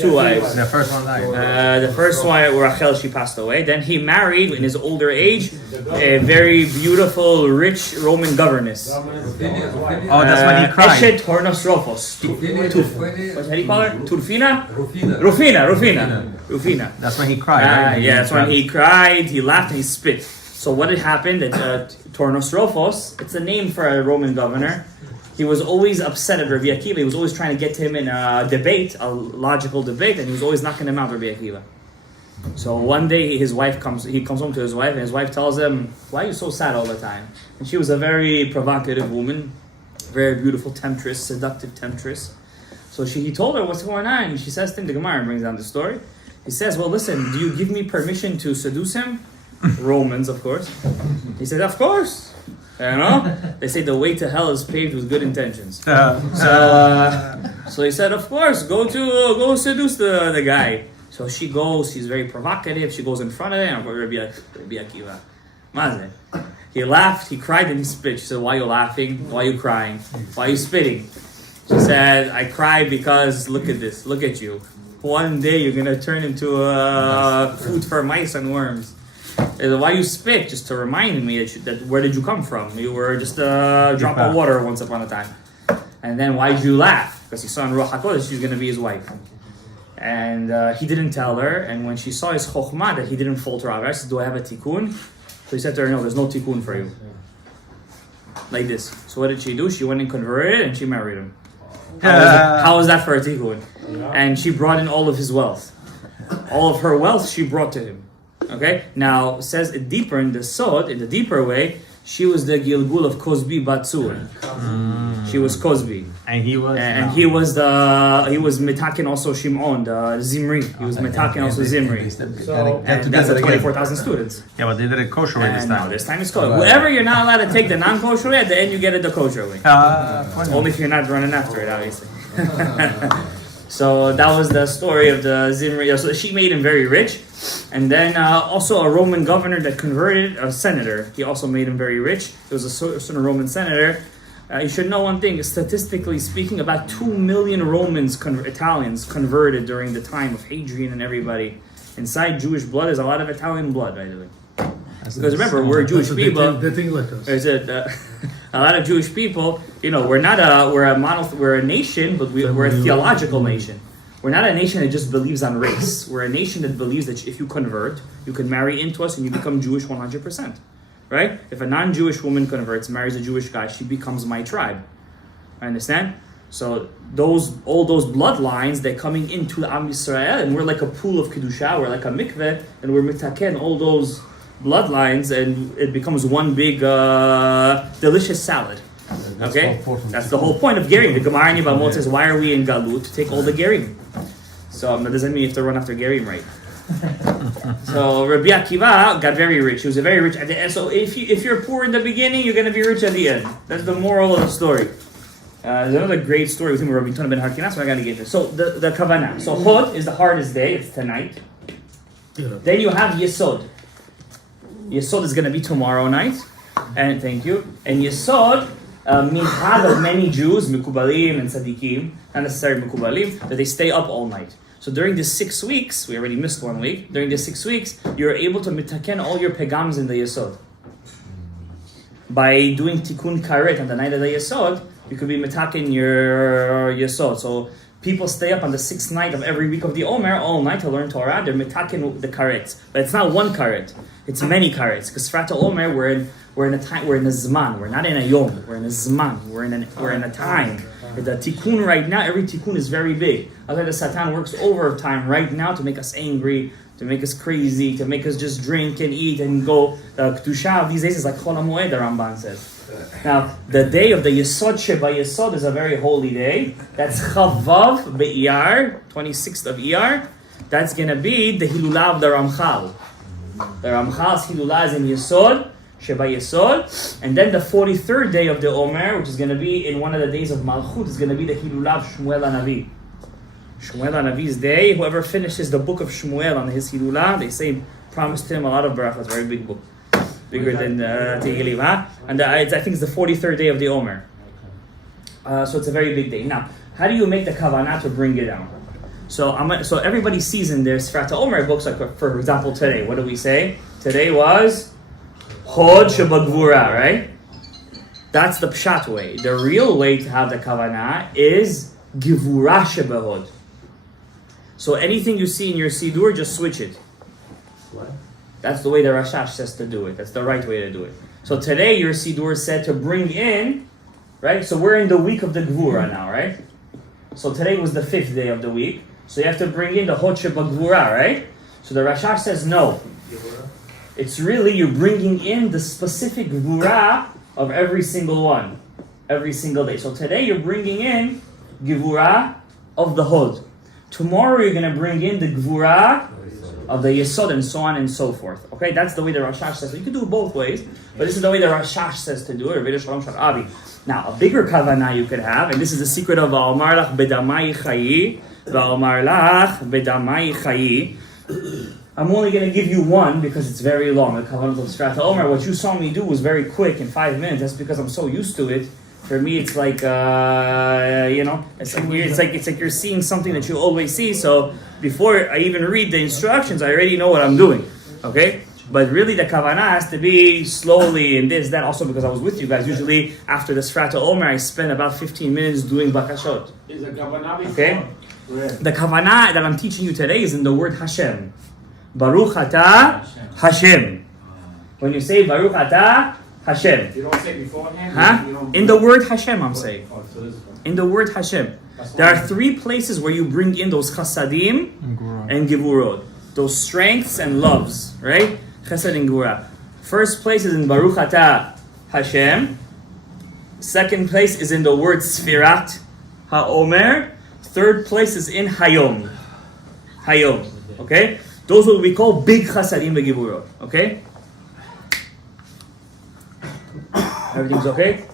2 wives. The first one died. The first one, Rachel, she passed away. Then he married, in his older age, a very beautiful, rich Roman governess. Oh, that's when he cried. Eshet Hornos Rofos. How do you call her? Turfina? Rufina. That's when he cried, right? Yeah, that's when he cried, he laughed, and he spit. So what had happened at Tornos Rofos, it's a name for a Roman governor. He was always upset at Rabbi Akiva. He was always trying to get him in a debate, a logical debate, and he was always knocking him out, Rabbi Akiva. So one day he comes home to his wife, and his wife tells him, "Why are you so sad all the time?" And she was a very provocative woman, very beautiful temptress, seductive temptress. So he told her what's going on, and she says to him, the Gemara brings down the story. He says, "Well, listen, do you give me permission to seduce him?" Romans, of course. He said, "Of course." You know, they say the way to hell is paved with good intentions. So he said, "Of course, go seduce the guy." So she goes. She's very provocative. She goes in front of him. Rabbi Akiva, He laughed, he cried, and he spit. She said, why are you laughing? Why are you crying? Why are you spitting? She said, I cried because look at this, look at you. One day you're going to turn into food for mice and worms. And why you spit? Just to remind me that where did you come from? You were just a drop of water once upon a time. And then why did you laugh? Because he saw in Ruach HaKodesh she's going to be his wife. And he didn't tell her. And when she saw his chokhmah that he didn't falter out, I said, do I have a tikkun? So he said to her, no, there's no tikkun for you. Like this. So what did she do? She went and converted and she married him. How was that for a tikkun? And she brought in all of his wealth. All of her wealth she brought to him. Okay? Now, says it deeper in the Sod, in the deeper way, she was the Gilgul of Kozbi Batsur. She was Kozbi. And he was... And he was Metaken also Shimon, the Zimri. He was Metaken also Zimri. So, and that's the 24,000 students. Yeah, but they did it kosher way this No, time. this time it's kosher. Wherever you're not allowed to take the non-kosher way, at the end you get it the kosher way. Only if you're not running after it, obviously. So that was the story of the Zimri. So she made him very rich. And then also a Roman governor that converted, a senator. He also made him very rich. He was a certain Roman senator. You should know one thing. Statistically speaking, about 2 million Italians converted during the time of Hadrian and everybody. Inside Jewish blood is a lot of Italian blood, by the way. Because remember, we're Jewish people. They think like us. Is it a lot of Jewish people? You know, we're a nation, but we're a theological nation. We're not a nation that just believes on race. We're a nation that believes that if you convert, you can marry into us and you become Jewish 100%. Right? If a non-Jewish woman converts, marries a Jewish guy, she becomes my tribe. I understand? So all those bloodlines, they're coming into the Am Yisrael, and we're like a pool of Kedusha, we're like a mikveh, and we're mitaken all those bloodlines, and it becomes one big delicious salad. Okay? That's the whole point of Gerim. The Gemara in Yevamot says, why are we in Galut? To take all the Gerim. So that doesn't mean you have to run after Gerim, right? So Rabbi Akiva got very rich. He was a very rich at the end. So if you're poor in the beginning, you're going to be rich at the end. That's the moral of the story. There's another great story with him, Rabbi Tana ben Harkina, so I got to get this. So the Kavanah. So Hod is the hardest day. It's tonight. Then you have Yesod. Yesod is going to be tomorrow night. And thank you. And Yesod, minhag of many Jews, Mekubalim and Tzadikim, not necessarily Mekubalim, that they stay up all night. So during the 6 weeks, we already missed 1 week, during the 6 weeks, you're able to mitaken all your pegams in the Yesod. By doing tikkun karet on the night of the Yesod, you could be mitaken your Yesod. So people stay up on the 6th night of every week of the Omer, all night to learn Torah, they're mitaken the karet. But it's not one karet, it's many karets. Because Frat Omer, we're in a time, we're in a zman, we're not in a yom, we're in a zman, we're in a time. The tikkun right now, every tikkun is very big. Although the Satan works overtime right now to make us angry, to make us crazy, to make us just drink and eat and go. The Kedusha of these days is like Chol HaMoed, the Ramban says. Now, the day of the Yesod Sheba Yesod is a very holy day. That's Chavav Be'iyar, 26th of Iyar. That's going to be the Hilulah of the Ramchal. The Ramchal's Hilulah is in Yesod. Sheba Yesod, and then the 43rd day of the Omer, which is going to be in one of the days of Malchut, is going to be the Hilulah of Shmuel HaNavi. Shmuel HaNavi's day, whoever finishes the book of Shmuel on his Hilulah, they say promised him a lot of brachas, very big book. Bigger than Tehilim, huh? And I think it's the 43rd day of the Omer. So it's a very big day. Now, how do you make the kavanah to bring it down? So everybody sees in their Sfrat Omer books, like for example today, what do we say? Today was Hod Shebagvura, right? That's the pshat way. The real way to have the kavanah is Givura Shebehod. So anything you see in your Sidur, just switch it. What? That's the way the Rashash says to do it. That's the right way to do it. So today your Sidur said to bring in, right? So we're in the week of the Gvura now, right? So today was the 5th day of the week. So you have to bring in the Hod Shebagvura, right? So the Rashash says no. It's really you're bringing in the specific Gvura of every single one, every single day. So today you're bringing in Gvura of the Hod. Tomorrow you're going to bring in the Gvura of the Yesod and so on and so forth. Okay, that's the way the Rashash says. You can do it both ways, but this is the way the Rashash says to do it. Rav Shalom Gadaev. Now, a bigger kavanah you could have, and this is the secret of Omer lach bedamai chayi, Omer lach bedamai chayi. I'm only going to give you one because it's very long. The Kavanot of Sfirata Omer, what you saw me do was very quick in 5 minutes. That's because I'm so used to it. For me, it's like it's like you're seeing something that you always see. So before I even read the instructions, I already know what I'm doing. Okay, but really the kavanah has to be slowly and this, that. Also because I was with you guys. Usually after the Sfirata Omer, I spend about 15 minutes doing bakashot. Is the kavanah before? Okay, Where? the kavanah that I'm teaching you today is in the word Hashem. Baruch atah Hashem. When you say Baruch atah Hashem. You don't say beforehand? Huh? You don't In the word Hashem, I'm saying. Oh, so this is one. In the word Hashem. There are 3 places where you bring in those chasadim and gevurot. Those strengths and loves, right? Chesed and gevurah. First place is in Baruch atah Hashem. Second place is in the word Sfirat HaOmer. Third place is in Hayom. Hayom. Okay? Those will be called big chasadim and gevurot. Okay? Everything's okay?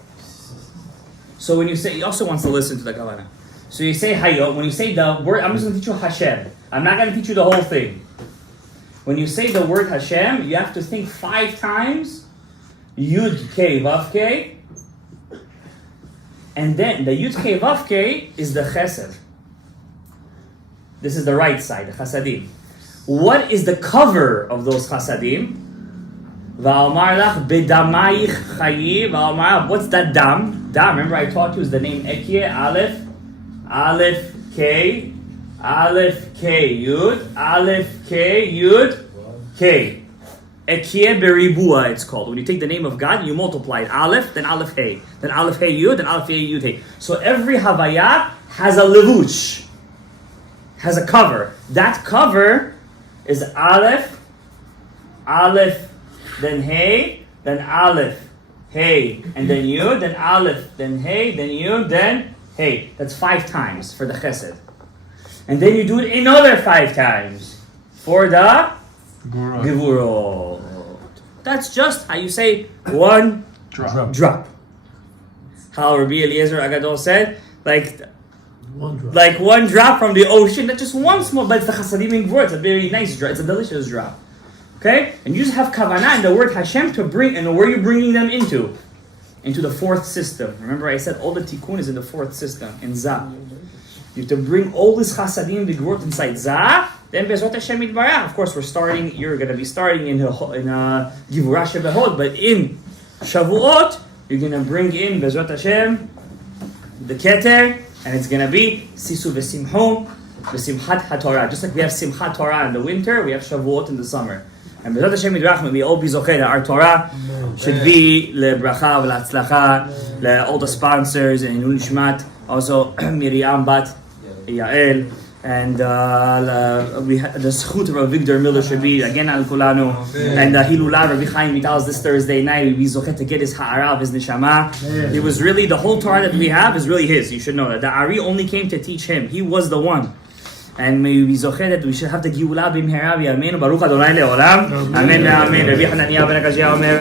So when you say, he also wants to listen to the kavanah. So you say Hayom. When you say the word, I'm just going to teach you Hashem. I'm not going to teach you the whole thing. When you say the word Hashem, you have to think 5 times Yud K Vav K. And then the Yud K Vav K is the Chesed. This is the right side, the Chasadim. What is the cover of those Chasadim? Va'omar lach bedamayich chayi. Va'omar, what's that dam? Dam, remember I taught you is the name Ekie, Aleph, K, Yud, Aleph, K, Yud, K. Ekie beribua, it's called. When you take the name of God, you multiply it. Aleph, then Aleph, Hey. Then Aleph, Hey, Yud, then Aleph, Hey, Yud, Hey. So every Havaya has a levush, has a cover. That cover is Aleph, then Hey, then Aleph, Hey, and then Yud, then Aleph, then Hey, then Yud, then Hey. That's 5 times for the Chesed. And then you do it another 5 times for the Gevurot. That's just how you say one drop. How Rabbi Eliezer Agadol said, like one drop from the ocean. That's just one small, but it's the Chasadim and Gevurot. It's a very nice drop. It's a delicious drop. Okay? And you just have kavanah and the word Hashem to bring, and where are you bringing them into? Into the 4th system. Remember I said all the tikkun is in the 4th system, in Zah. You have to bring all this chasadim and gevurot inside Zah, then Bezrat Hashem Yitbarach. Of course, you're going to be starting in Gevurah Shebehod, but in Shavuot, you're going to bring in Bezrat Hashem, the Keter, and it's going to be Sisu V'Simho, V'Simchat HaTorah. Just like we have Simchat Torah in the winter, we have Shavuot in the summer. And Bezrat Hashem Yitbarach, may we all be zocheh that our Torah should be lebracha v'latzlacha, all the sponsors, and Nishmat, also Miriam Bat, Yael, and we have the Zchut of Victor Miller should be again Al Kulanu, and Hilula Rabbi Chaim Vital's this Thursday night. We zochet to get his ha'ara of his neshama. It was really the whole Torah that we have is really his. You should know that the Ari only came to teach him. He was the one. And may we be zochet that we should have the Geula b'mhera v'yameinu Baruch Adonai le'olam. Amen. Amen. Rabbi Hananiah ben Akashia Omer.